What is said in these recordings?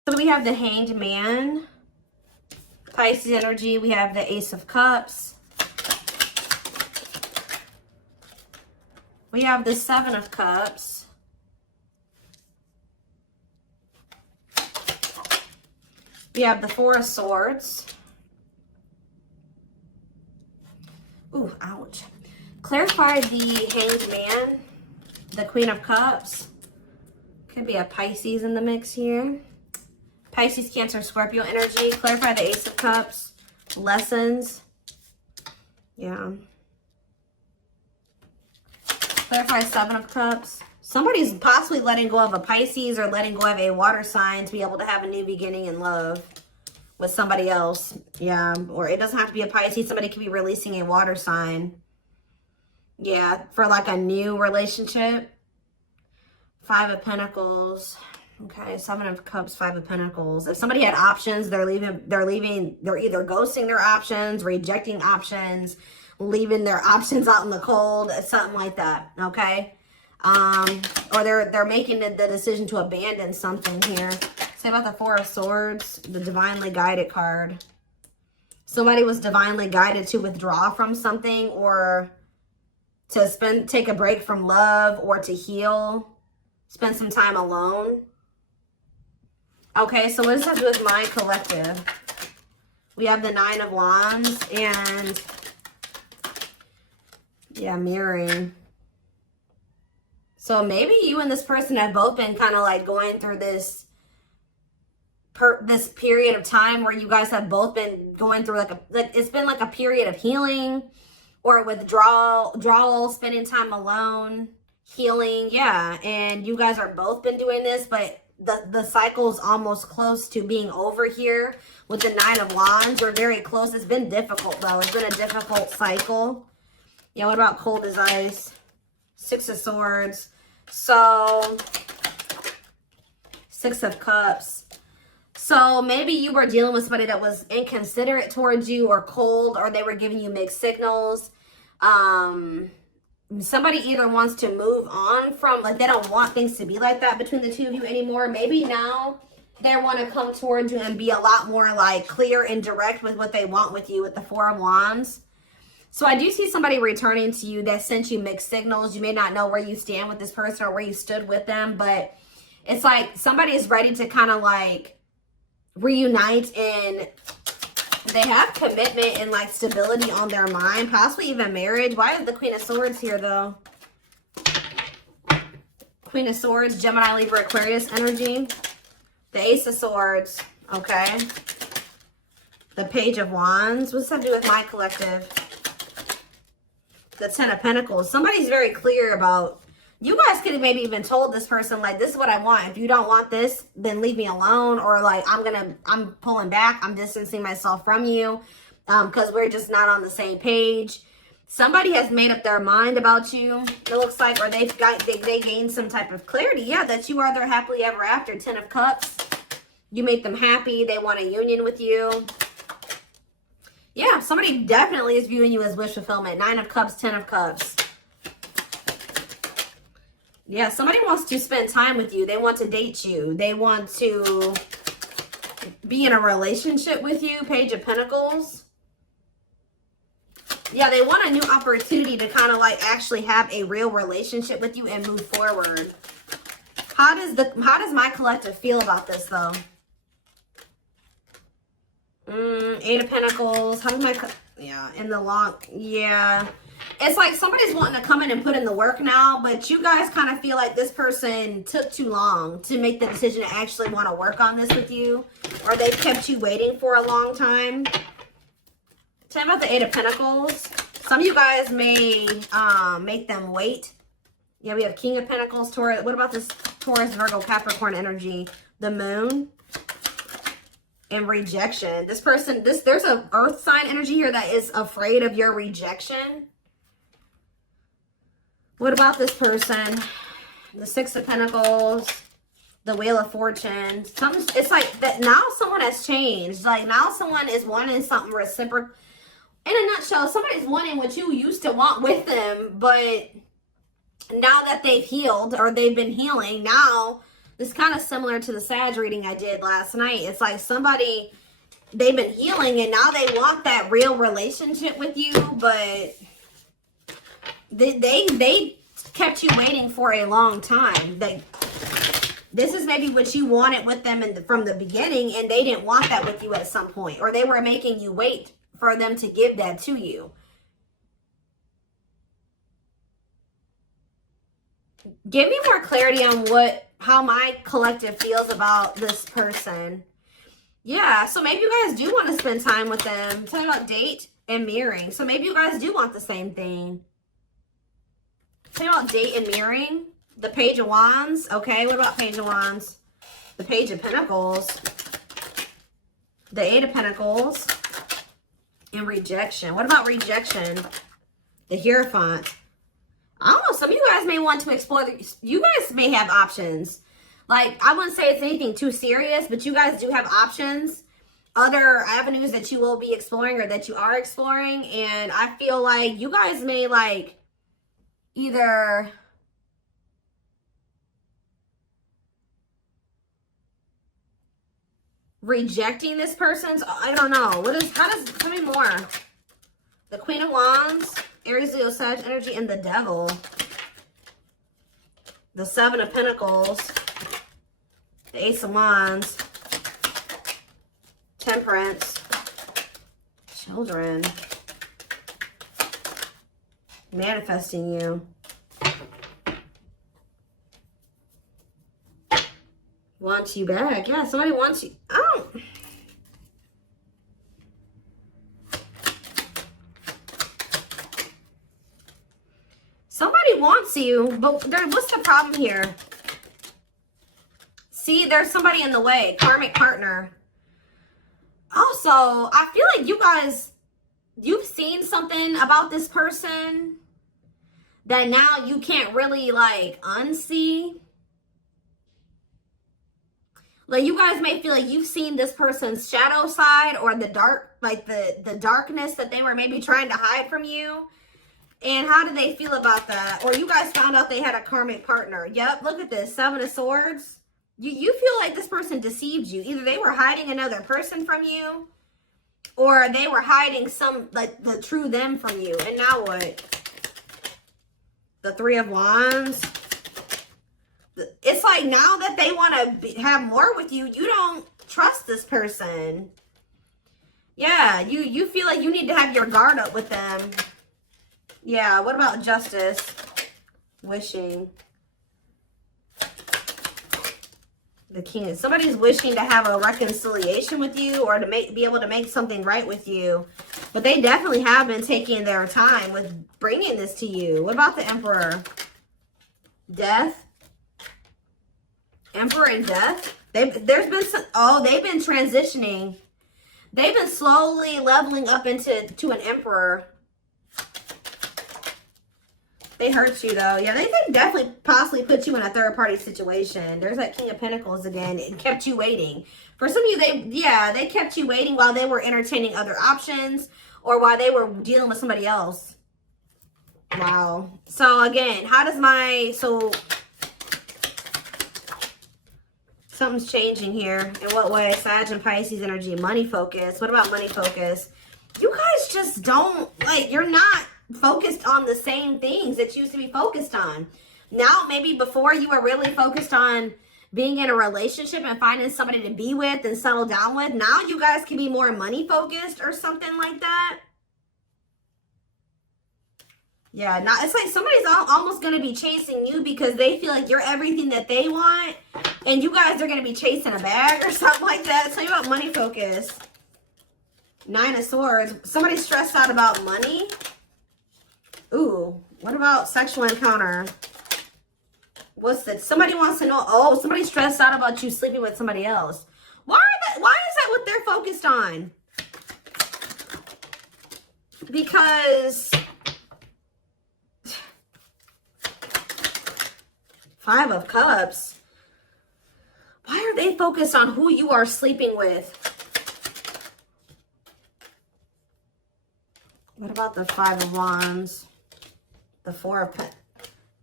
So we have the Hanged Man, Pisces energy. We have the Ace of Cups. We have the Seven of Cups. We have the Four of Swords. Ooh, ouch. Clarify the Hanged Man, the Queen of Cups. Could be a Pisces in the mix here. Pisces, Cancer, Scorpio energy. Clarify the Ace of Cups. Lessons. Yeah. Clarify Seven of Cups. Somebody's possibly letting go of a Pisces or letting go of a water sign to be able to have a new beginning in love with somebody else. Yeah. Or it doesn't have to be a Pisces. Somebody could be releasing a water sign. Yeah. For like a new relationship. Five of Pentacles. Okay, Seven of Cups, Five of Pentacles. If somebody had options, they're either ghosting their options, rejecting options, leaving their options out in the cold, something like that, okay? Or they're making the decision to abandon something here. Say about the Four of Swords, the Divinely Guided card. Somebody was divinely guided to withdraw from something or to take a break from love or to heal, spend some time alone. Okay, so what does that do with my collective? We have the Nine of Wands and, yeah, mirroring. So maybe you and this person have both been kind of like going through this period of time where you guys have both been going through it's been like a period of healing or withdrawal, spending time alone, healing, yeah. And you guys are both been doing this, but the cycle's almost close to being over here with the Nine of Wands. We're very close. It's been difficult, though. It's been a difficult cycle. Yeah, what about cold as ice? Six of Swords. So, Six of Cups. So, maybe you were dealing with somebody that was inconsiderate towards you or cold, or they were giving you mixed signals. Somebody either wants to move on from, like, they don't want things to be like that between the two of you anymore. Maybe now they want to come towards you and be a lot more, like, clear and direct with what they want with you with the Four of Wands. So I do see somebody returning to you that sent you mixed signals. You may not know where you stand with this person or where you stood with them, but it's like somebody is ready to kind of, like, reunite, and they have commitment and like stability on their mind, possibly even marriage. Why is the Queen of Swords here though? Queen of Swords, Gemini, Libra, Aquarius energy. The Ace of Swords, okay. The Page of Wands. What's that do with my collective? The Ten of Pentacles. Somebody's very clear about, you guys could have maybe even told this person, like, this is what I want. If you don't want this, then leave me alone. Or like, I'm pulling back. I'm distancing myself from you because we're just not on the same page. Somebody has made up their mind about you, it looks like, or they gained some type of clarity. Yeah, that you are their happily ever after. Ten of Cups. You make them happy. They want a union with you. Yeah, somebody definitely is viewing you as wish fulfillment. Nine of Cups, Ten of Cups. Yeah, somebody wants to spend time with you. They want to date you. They want to be in a relationship with you. Page of Pentacles. Yeah, they want a new opportunity to kind of like actually have a real relationship with you and move forward. How does my collective feel about this though? Eight of Pentacles. How does in the long, yeah. It's like somebody's wanting to come in and put in the work now, but you guys kind of feel like this person took too long to make the decision to actually want to work on this with you, or they've kept you waiting for a long time. Tell me about the Eight of Pentacles. Some of you guys may make them wait. Yeah, we have King of Pentacles, Taurus. What about this Taurus, Virgo, Capricorn energy? The Moon. And rejection. This person, there's an earth sign energy here that is afraid of your rejection. What about this person? The Six of Pentacles, the Wheel of Fortune. It's like that now someone has changed. Like now someone is wanting something reciprocal. In a nutshell, somebody's wanting what you used to want with them, but now that they've healed or they've been healing, now It's kind of similar to the Sag reading I did last night. It's like somebody, they've been healing and now they want that real relationship with you, but they kept you waiting for a long time. This is maybe what you wanted with them from the beginning, and they didn't want that with you at some point, or they were making you wait for them to give that to you. Give me more clarity on how my collective feels about this person. Yeah, so maybe you guys do want to spend time with them. Talking about date and mirroring. So maybe you guys do want the same thing. Talking about date and mirroring. The Page of Wands. Okay, what about Page of Wands? The Page of Pentacles. The Eight of Pentacles. And rejection. What about rejection? The Hierophant. I don't know. Some of you guys may want to explore. You guys may have options. Like, I wouldn't say it's anything too serious, but you guys do have options. Other avenues that you will be exploring or that you are exploring. And I feel like you guys may, like, either rejecting this person's, I don't know. Tell me more. The Queen of Wands, Aries, Leo, Sag energy, and the Devil. The Seven of Pentacles, the Ace of Wands, Temperance, Children, manifesting you. Wants you back. Yeah, somebody wants you. Oh. Somebody wants you, but what's the problem here? See, there's somebody in the way. Karmic partner. Also, I feel like you guys, you've seen something about this person that now you can't really, like, unsee. Like, you guys may feel like you've seen this person's shadow side or the dark, like the darkness that they were maybe trying to hide from you. And how did they feel about that? Or you guys found out they had a karmic partner. Yep, look at this. Seven of Swords. You feel like this person deceived you. Either they were hiding another person from you, or they were hiding like, the true them from you. And now what? The Three of Wands. It's like now that they want to have more with you, you don't trust this person. Yeah, you feel like you need to have your guard up with them. Yeah, what about Justice? Wishing. The King. Somebody's wishing to have a reconciliation with you or to be able to make something right with you. But they definitely have been taking their time with bringing this to you. What about the Emperor? Death. Emperor and Death. They've been transitioning. They've been slowly leveling up to an Emperor. They hurt you though. Yeah, they definitely possibly put you in a third-party situation. There's that King of Pentacles again. It kept you waiting. For some of you, they kept you waiting while they were entertaining other options or while they were dealing with somebody else. Wow. So again, something's changing here. In what way? Sag and Pisces energy. Money focus. What about money focus? You guys just don't, like, you're not focused on the same things that you used to be focused on. Now, maybe before you were really focused on being in a relationship and finding somebody to be with and settle down with. Now you guys can be more money focused or something like that. Yeah, now it's like somebody's almost going to be chasing you because they feel like you're everything that they want. And you guys are going to be chasing a bag or something like that. Tell you about money focus. Nine of Swords. Somebody's stressed out about money. Ooh, what about sexual encounter? What's that? Somebody wants to know. Oh, somebody's stressed out about you sleeping with somebody else. Why is that what they're focused on? Because Five of Cups. Why are they focused on who you are sleeping with? What about the Five of Wands? The Four of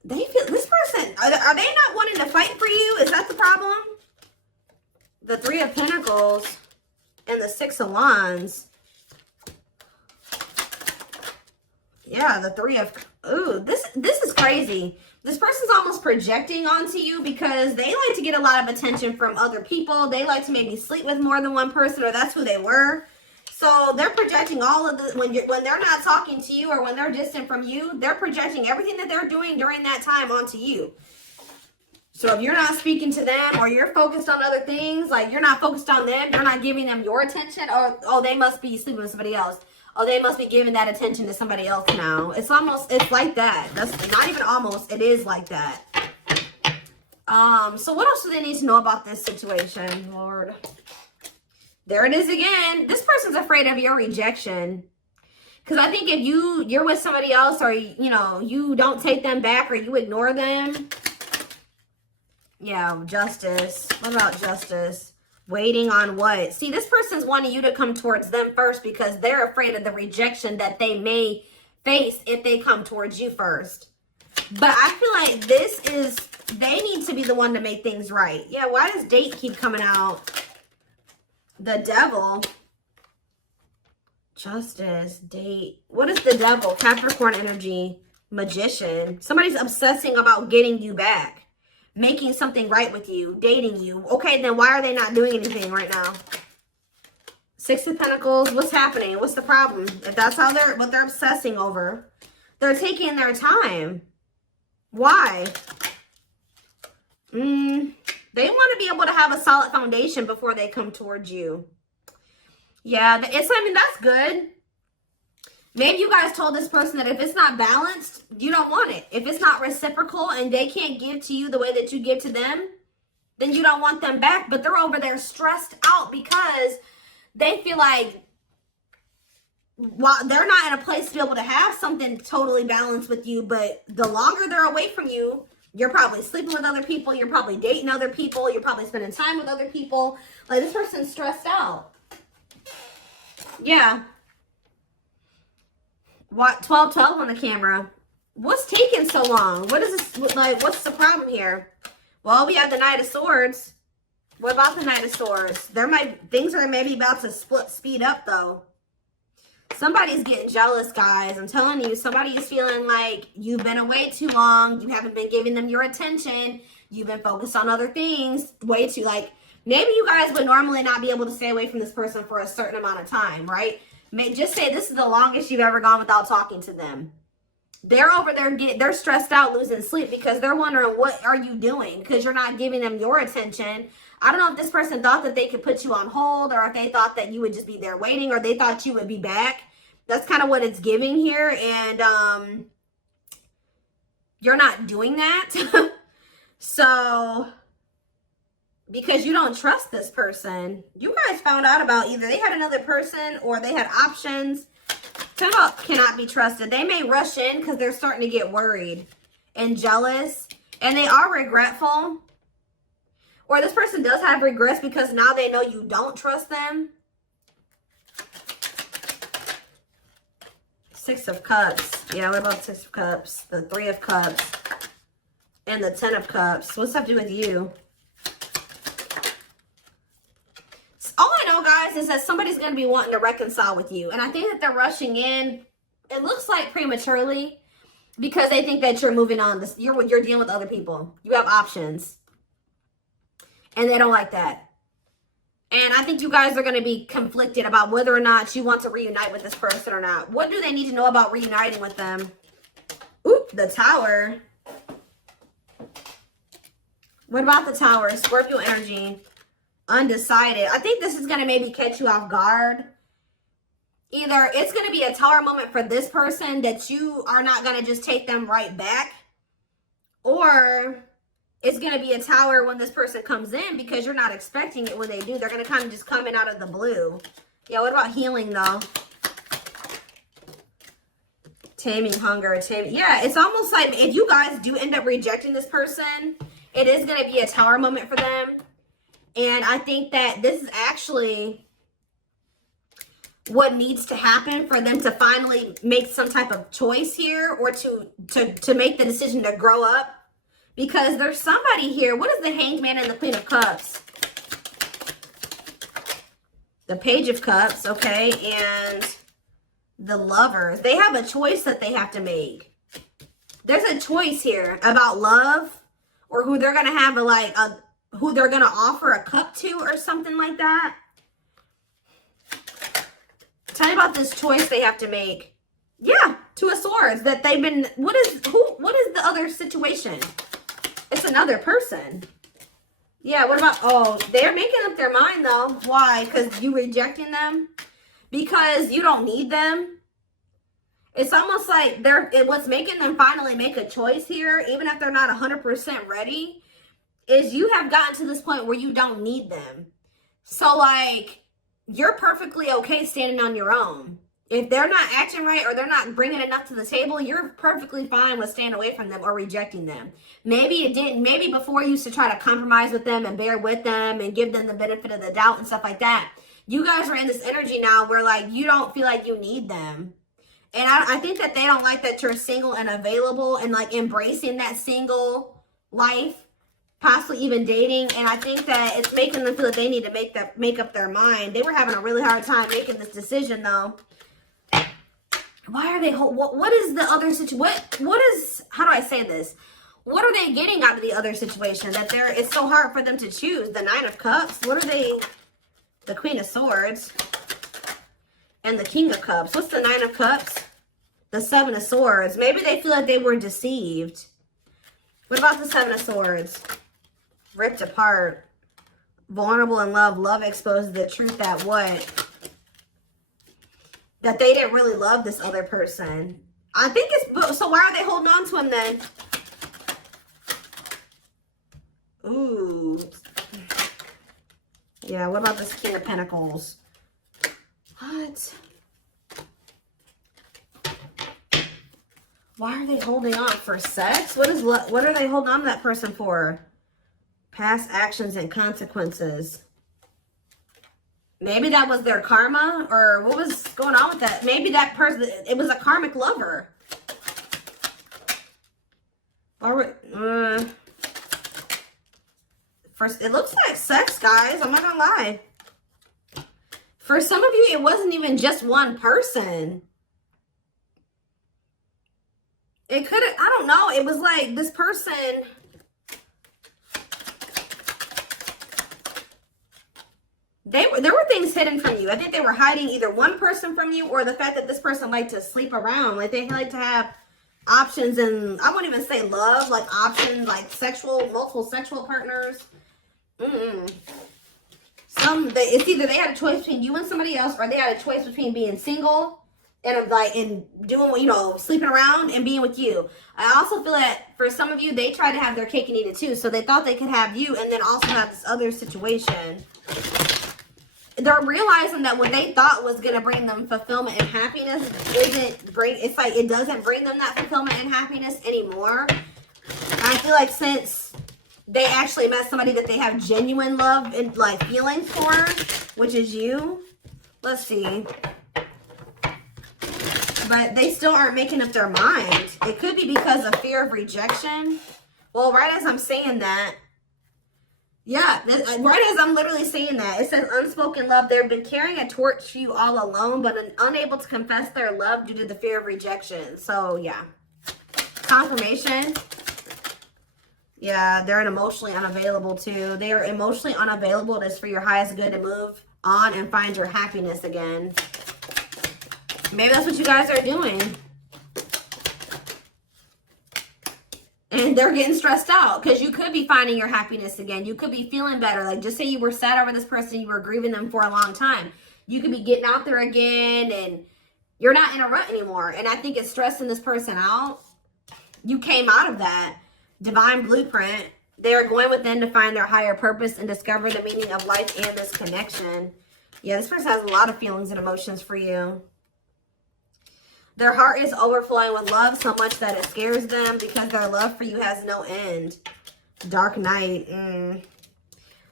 They feel, this person, are they not wanting to fight for you? Is that the problem? The Three of Pentacles and the Six of Wands. Yeah, the Three of, ooh, this is crazy. This person's almost projecting onto you because they like to get a lot of attention from other people. They like to maybe sleep with more than one person, or that's who they were. So they're projecting all of the, when they're not talking to you or when they're distant from you, they're projecting everything that they're doing during that time onto you. So if you're not speaking to them or you're focused on other things, like you're not focused on them, you're not giving them your attention, or, oh, they must be sleeping with somebody else. Oh, they must be giving that attention to somebody else now. It's almost, it's like that. That's not even almost, it is like that. So what else do they need to know about this situation, Lord? There it is again. This person's afraid of your rejection. Because I think if you're with somebody else, or, you know, you don't take them back or you ignore them. Yeah, Justice. What about Justice? Waiting on what? See, this person's wanting you to come towards them first because they're afraid of the rejection that they may face if they come towards you first. But I feel like this is, they need to be the one to make things right. Yeah, why does date keep coming out? The Devil. Justice, date. What is the Devil? Capricorn energy. Magician. Somebody's obsessing about getting you back. Making something right with you, dating you. Okay, then why are they not doing anything right now? Six of Pentacles, what's happening? What's the problem? If that's how what they're obsessing over, they're taking their time. Why? They want to be able to have a solid foundation before they come towards you. Yeah, I mean, that's good. Maybe you guys told this person that if it's not balanced, you don't want it. If it's not reciprocal and they can't give to you the way that you give to them, then you don't want them back. But they're over there stressed out because they feel like, while they're not in a place to be able to have something totally balanced with you, but the longer they're away from you, you're probably sleeping with other people, you're probably dating other people, you're probably spending time with other people. Like, this person's stressed out. Yeah. What? 1212 on the camera. What's taking so long? What is this, like, what's the problem here? Well, we have the Knight of Swords. What about the Knight of Swords? Things are maybe about to speed up, though. Somebody's getting jealous, guys. I'm telling you, somebody is feeling like you've been away too long. You haven't been giving them your attention. You've been focused on other things way too, like, maybe you guys would normally not be able to stay away from this person for a certain amount of time, right? Just say this is the longest you've ever gone without talking to them. They're over there, they're stressed out, losing sleep because they're wondering, what are you doing? Because you're not giving them your attention. I don't know if this person thought that they could put you on hold, or if they thought that you would just be there waiting, or they thought you would be back. That's kind of what it's giving here. And you're not doing that. So, because you don't trust this person. You guys found out about either they had another person or they had options. Cannot be trusted. They may rush in because they're starting to get worried and jealous. And they are regretful. Or this person does have regrets because now they know you don't trust them. Six of Cups. Yeah, what about Six of Cups? The Three of Cups. And the Ten of Cups. What's that have to do with you? All I know, guys, is that somebody's going to be wanting to reconcile with you. And I think that they're rushing in, it looks like prematurely, because they think that you're moving on. You're dealing with other people. You have options. And they don't like that. And I think you guys are going to be conflicted about whether or not you want to reunite with this person or not. What do they need to know about reuniting with them? Oop, the Tower. What about the Tower? Scorpio energy. Undecided. I think this is going to maybe catch you off guard. Either it's going to be a Tower moment for this person that you are not going to just take them right back, or it's going to be a Tower when this person comes in because you're not expecting it when they do. They're going to kind of just come in out of the blue. Yeah, what about healing, though? Taming hunger. Yeah, it's almost like if you guys do end up rejecting this person, it is going to be a Tower moment for them. And I think that this is actually, what needs to happen for them to finally make some type of choice here, or to make the decision to grow up. Because there's somebody here. What is the Hanged Man and the Queen of Cups? The Page of Cups, okay, and the Lovers. They have a choice that they have to make. There's a choice here about love, or who they're gonna have who they're gonna offer a cup to, or something like that. Tell me about this choice they have to make. Yeah, Two of Swords. That they've been. What is the other situation? It's another person. Yeah, what about, oh, they're making up their mind though. Why? Because you rejecting them? Because you don't need them? It's almost like what's making them finally make a choice here, even if they're not 100% ready, is you have gotten to this point where you don't need them. So like, you're perfectly okay standing on your own. If they're not acting right, or they're not bringing enough to the table, you're perfectly fine with staying away from them or rejecting them. Maybe before you used to try to compromise with them and bear with them and give them the benefit of the doubt and stuff like that. You guys are in this energy now where like you don't feel like you need them. And I think that they don't like that you're single and available and like embracing that single life, possibly even dating. And I think that it's making them feel that they need to make up their mind. They were having a really hard time making this decision though. Why are they, what is the other situation? What is, how do I say this? What are they getting out of the other situation that it's so hard for them to choose? The Nine of Cups. What are they, the Queen of Swords and the King of Cups. What's the Nine of Cups? The Seven of Swords. Maybe they feel like they were deceived. What about the Seven of Swords? Ripped apart. Vulnerable in love. Love exposes the truth that what? That they didn't really love this other person. I think it's, so why are they holding on to him then? Ooh. Yeah, what about this King of Pentacles? What? Why are they holding on? For sex? What are they holding on to that person for? Past actions and consequences. Maybe that was their karma, or what was going on with that? Maybe that person, it was a karmic lover. Or, first, it looks like sex, guys. I'm not gonna lie. For some of you, it wasn't even just one person. It could have, I don't know. It was like this person. There were things hidden from you. I think they were hiding either one person from you, or the fact that this person liked to sleep around. Like they like to have options, and I wouldn't even say love, like options, like multiple sexual partners. It's either they had a choice between you and somebody else, or they had a choice between being single and doing, sleeping around and being with you. I also feel that for some of you, they tried to have their cake and eat it too. So they thought they could have you and then also have this other situation. They're realizing that what they thought was going to bring them fulfillment and happiness it's like it doesn't bring them that fulfillment and happiness anymore. And I feel like since they actually met somebody that they have genuine love and like feelings for, which is you. Let's see. But they still aren't making up their mind. It could be because of fear of rejection. Well, right as I'm saying that, yeah, right as I'm literally saying that, it says unspoken love. They've been carrying a torch for you all alone, but unable to confess their love due to the fear of rejection. So, yeah. Confirmation. Yeah, they're emotionally unavailable too. They are emotionally unavailable. It is for your highest good to move on and find your happiness again. Maybe that's what you guys are doing. And they're getting stressed out because you could be finding your happiness again. You could be feeling better. Like just say you were sad over this person, you were grieving them for a long time. You could be getting out there again and you're not in a rut anymore. And I think it's stressing this person out. You came out of that divine blueprint. They are going within to find their higher purpose and discover the meaning of life and this connection. Yeah, this person has a lot of feelings and emotions for you. Their heart is overflowing with love so much that it scares them because their love for you has no end. Dark Knight.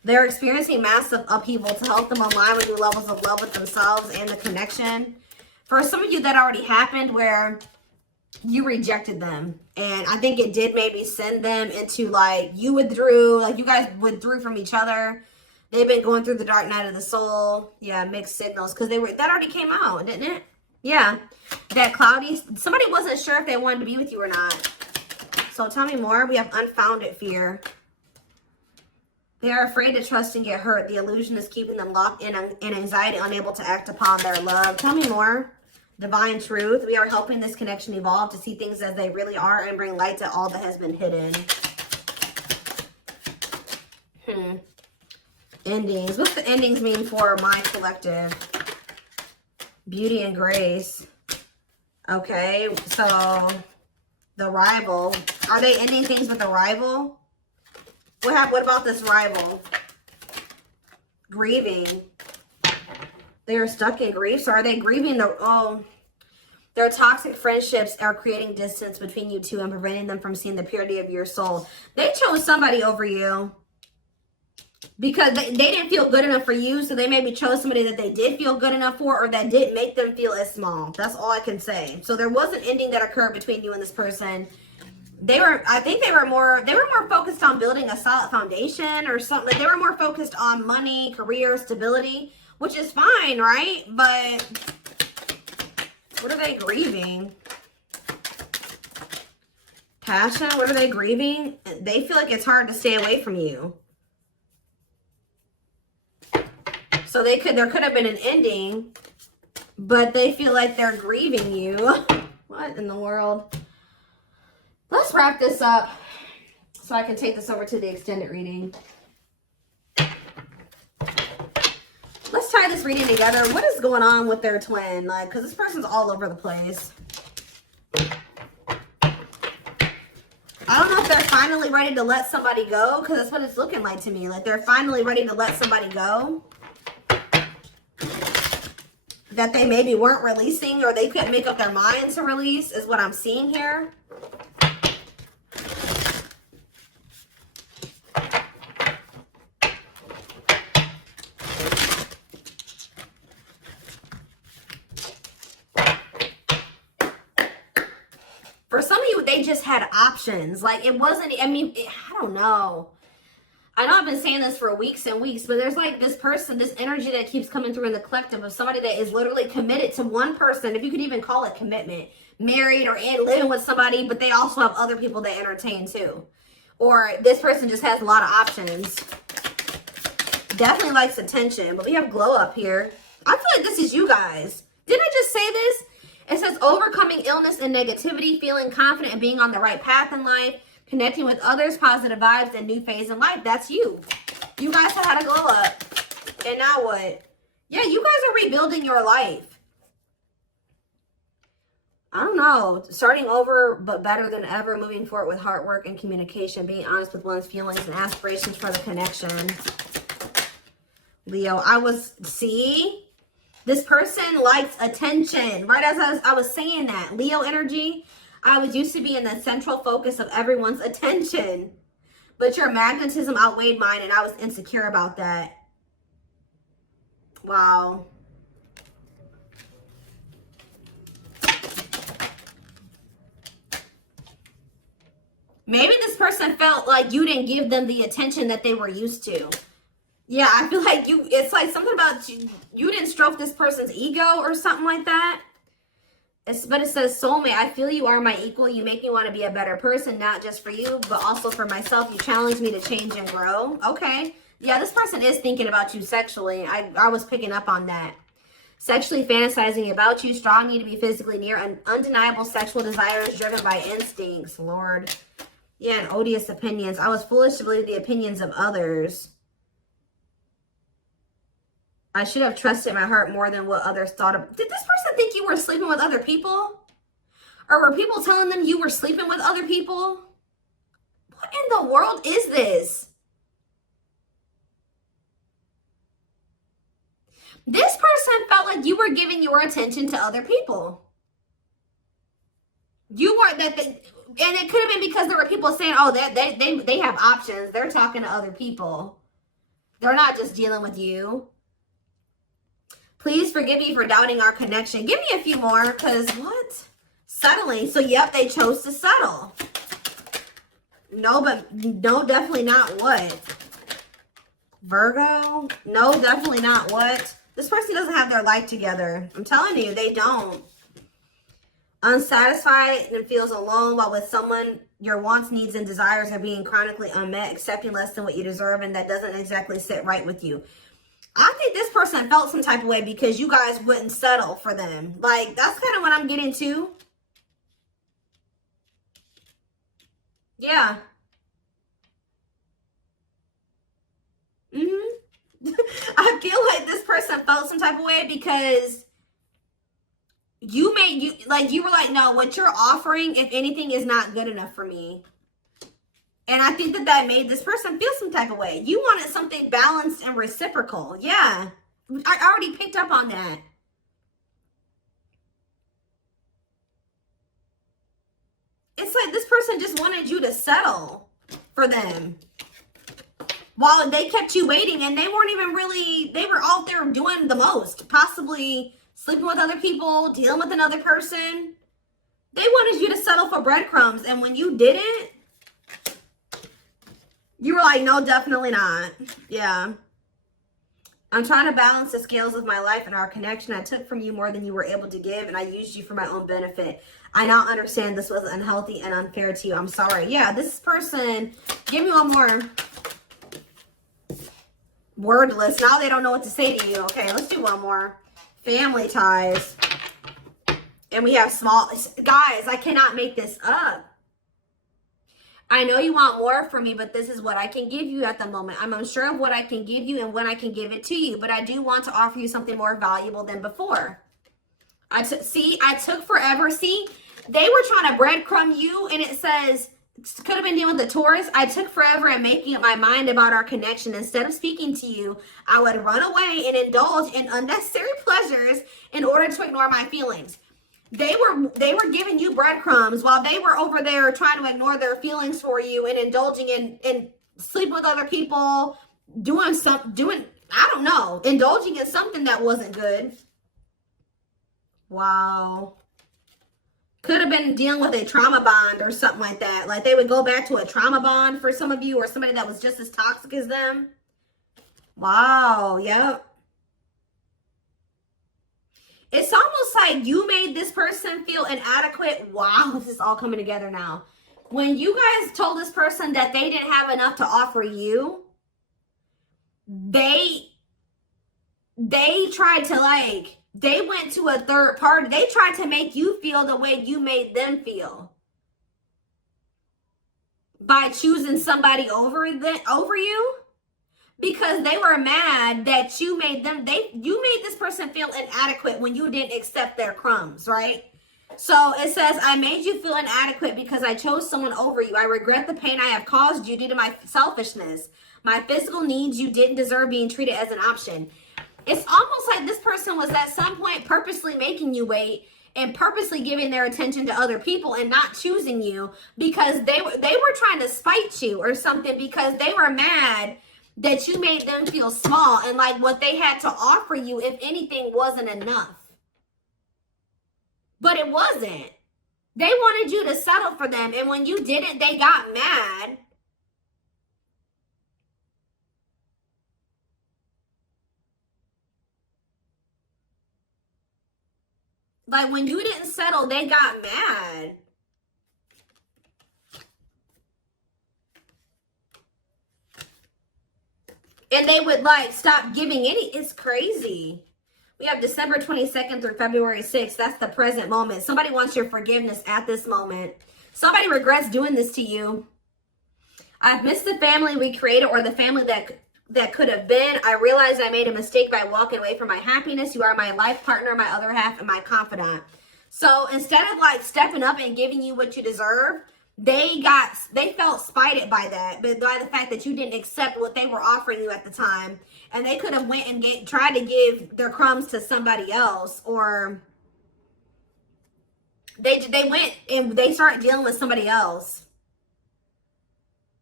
They're experiencing massive upheaval to help them align with new levels of love with themselves and the connection. For some of you, that already happened where you rejected them. And I think it did maybe send them into like, you withdrew, like you guys withdrew from each other. They've been going through the dark night of the soul. Yeah, mixed signals. Because that already came out, didn't it? Yeah. That cloudy, somebody wasn't sure if they wanted to be with you or not. So tell me more. We have unfounded fear. They are afraid to trust and get hurt. The illusion is keeping them locked in anxiety, unable to act upon their love. Tell me more. Divine truth. We are helping this connection evolve to see things as they really are and bring light to all that has been hidden. Endings. What's the endings mean for my collective? Beauty and grace. Okay, so the rival. Are they ending things with a rival? What about this rival? Grieving. They are stuck in grief. So are they grieving their toxic friendships are creating distance between you two and preventing them from seeing the purity of your soul. They chose somebody over you because they didn't feel good enough for you. So they maybe chose somebody that they did feel good enough for, or that didn't make them feel as small. That's all I can say. So there was an ending that occurred between you and this person. I think they were more focused on building a solid foundation or something. They were more focused on money, career, stability, which is fine, right? But what are they grieving? Passion, what are they grieving? They feel like it's hard to stay away from you. So there could have been an ending, but they feel like they're grieving you. What in the world? Let's wrap this up so I can take this over to the extended reading. Let's tie this reading together. What is going on with their twin? Like, because this person's all over the place. I don't know if they're finally ready to let somebody go, because that's what it's looking like to me. Like, they're finally ready to let somebody go that they maybe weren't releasing, or they couldn't make up their minds to release, is what I'm seeing here. For some of you, they just had options. Like, it wasn't, I don't know. I know I've been saying this for weeks and weeks, but there's like this person, this energy that keeps coming through in the collective of somebody that is literally committed to one person, if you could even call it commitment, married or living with somebody, but they also have other people they entertain too. Or this person just has a lot of options. Definitely likes attention, but we have glow up here. I feel like this is you guys. Didn't I just say this? It says overcoming illness and negativity, feeling confident and being on the right path in life, connecting with others, positive vibes, and new phase in life. That's you. You guys have had a glow up. And now what? Yeah, you guys are rebuilding your life. I don't know. Starting over, but better than ever. Moving forward with hard work and communication. Being honest with one's feelings and aspirations for the connection. Leo, see? This person likes attention. Right as I was saying that. Leo energy. I was used to be in the central focus of everyone's attention. But your magnetism outweighed mine, and I was insecure about that. Wow. Maybe this person felt like you didn't give them the attention that they were used to. Yeah, I feel like it's like something about you didn't stroke this person's ego or something like that. But it says, soulmate, I feel you are my equal. You make me want to be a better person, not just for you, but also for myself. You challenge me to change and grow. Okay. Yeah, this person is thinking about you sexually. I was picking up on that. Sexually fantasizing about you, strong need to be physically near, and undeniable sexual desires driven by instincts. Lord. Yeah, and odious opinions. I was foolish to believe the opinions of others. I should have trusted my heart more than what others thought of. Did this person think you were sleeping with other people? Or were people telling them you were sleeping with other people? What in the world is this? This person felt like you were giving your attention to other people. You weren't and it could have been because there were people saying, oh, they have options. They're talking to other people. They're not just dealing with you. Please forgive me for doubting our connection. Give me a few more, because what? Settling. So, yep, they chose to settle. No, but no, definitely not what? Virgo? No, definitely not what? This person doesn't have their life together. I'm telling you, they don't. Unsatisfied and feels alone while with someone your wants, needs, and desires are being chronically unmet, accepting less than what you deserve, and that doesn't exactly sit right with you. I think this person felt some type of way because you guys wouldn't settle for them. Like, that's kind of what I'm getting to. Yeah. I feel like this person felt some type of way because you were like, no, what you're offering, if anything, is not good enough for me. And I think that made this person feel some type of way. You wanted something balanced and reciprocal. Yeah. I already picked up on that. It's like this person just wanted you to settle for them. While they kept you waiting, and they weren't even really, they were out there doing the most. Possibly sleeping with other people, dealing with another person. They wanted you to settle for breadcrumbs. And when you didn't, you were like, no, definitely not. Yeah. I'm trying to balance the scales of my life and our connection. I took from you more than you were able to give, and I used you for my own benefit. I now understand this was unhealthy and unfair to you. I'm sorry. Yeah, this person, give me one more. Wordless. Now they don't know what to say to you. Okay, let's do one more. Family ties. And we have small... Guys, I cannot make this up. I know you want more from me, but this is what I can give you at the moment. I'm unsure of what I can give you and when I can give it to you, but I do want to offer you something more valuable than before. I took forever. See, they were trying to breadcrumb you, and it says, could have been dealing with the Taurus. I took forever in making up my mind about our connection. Instead of speaking to you, I would run away and indulge in unnecessary pleasures in order to ignore my feelings. They were giving you breadcrumbs while they were over there trying to ignore their feelings for you and indulging in sleeping with other people, I don't know, indulging in something that wasn't good. Wow. Could have been dealing with a trauma bond or something like that. Like they would go back to a trauma bond for some of you, or somebody that was just as toxic as them. Wow. Yep. It's almost like you made this person feel inadequate. Wow, this is all coming together now. When you guys told this person that they didn't have enough to offer you, they tried to they went to a third party. They tried to make you feel the way you made them feel. By choosing somebody over you. Because they were mad that you made this person feel inadequate when you didn't accept their crumbs, right? So it says, I made you feel inadequate because I chose someone over you. I regret the pain I have caused you due to my selfishness. My physical needs, you didn't deserve being treated as an option. It's almost like this person was at some point purposely making you wait and purposely giving their attention to other people and not choosing you because they were trying to spite you or something, because they were mad that you made them feel small and like what they had to offer you, if anything, wasn't enough. But it wasn't. They wanted you to settle for them, and when you didn't, they got mad. Like when you didn't settle, they got mad. And they would stop giving any. It's crazy. We have December 22nd through February 6th. That's the present moment. Somebody wants your forgiveness at this moment. Somebody regrets doing this to you. I've missed the family we created, or the family that could have been. I realized I made a mistake by walking away from my happiness. You are my life partner, my other half, and my confidant. So instead of stepping up and giving you what you deserve, they felt spited by that, but by the fact that you didn't accept what they were offering you at the time, and they could have went and tried to give their crumbs to somebody else, or they went and they started dealing with somebody else.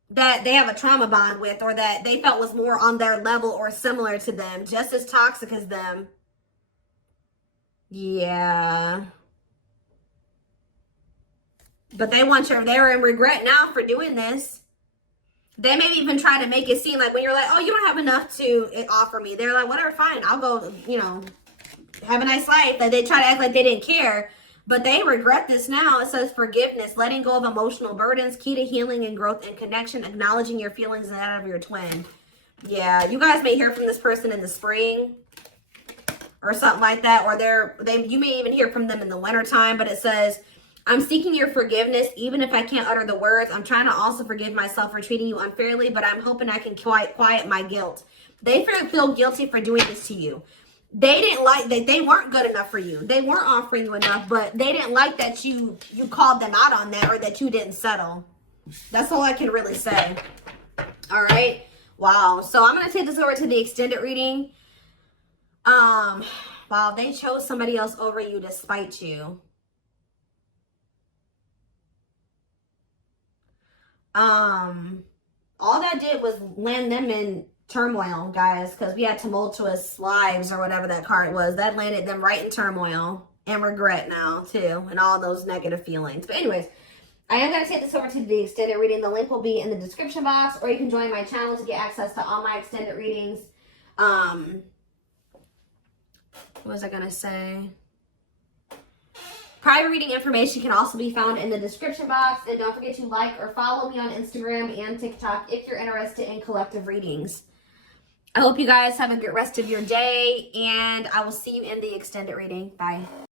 that they have a trauma bond with, or that they felt was more on their level or similar to them, just as toxic as them. Yeah. But they're in regret now for doing this. They may even try to make it seem like when you're like, oh, you don't have enough to offer me. They're like, whatever, fine. I'll go, you know, have a nice life. Like, they try to act like they didn't care. But they regret this now. It says forgiveness, letting go of emotional burdens, key to healing and growth and connection, acknowledging your feelings and that of your twin. Yeah, you guys may hear from this person in the spring or something like that. Or you may even hear from them in the wintertime. But it says, I'm seeking your forgiveness, even if I can't utter the words. I'm trying to also forgive myself for treating you unfairly, but I'm hoping I can quiet my guilt. They feel guilty for doing this to you. They didn't like that. They weren't good enough for you. They weren't offering you enough, but they didn't like that you called them out on that, or that you didn't settle. That's all I can really say. All right. Wow. So I'm going to take this over to the extended reading. Wow, they chose somebody else over you to spite you. All that did was land them in turmoil, guys, because we had tumultuous lives, or whatever that card was. That landed them right in turmoil and regret now too, and all those negative feelings. But anyways, I am going to take this over to the extended reading. The link will be in the description box, or you can join my channel to get access to all my extended readings. What was I going to say? Private reading information can also be found in the description box. And don't forget to like or follow me on Instagram and TikTok if you're interested in collective readings. I hope you guys have a good rest of your day, and I will see you in the extended reading. Bye.